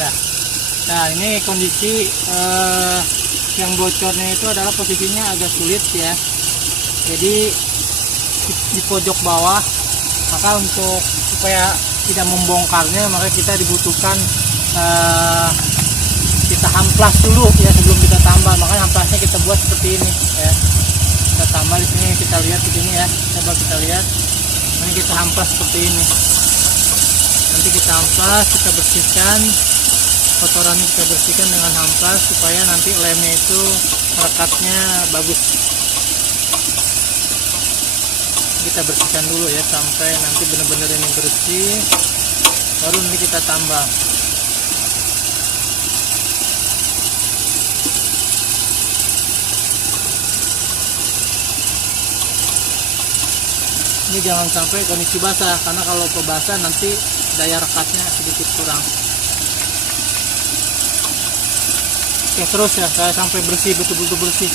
Nah, nah ini kondisi yang bocornya itu adalah posisinya agak sulit ya. Jadi di pojok bawah, maka untuk supaya tidak membongkarnya maka kita dibutuhkan kita hamplas dulu ya sebelum kita tambah. Makanya hamplasnya kita buat seperti ini ya. Kita tambah di sini, kita lihat di sini ya. Coba kita lihat. Ini kita hamplas seperti ini. Nanti kita hamplas, kita bersihkan kotorannya, kita bersihkan dengan hamplas supaya nanti lemnya itu rekatnya bagus. Kita bersihkan dulu ya sampai nanti benar-benar ini bersih, baru nanti kita tambah. Ini jangan sampai kondisi basah, karena kalau basah nanti daya rekatnya sedikit kurang. Oke, terus ya, saya sampai bersih, betul-betul bersih.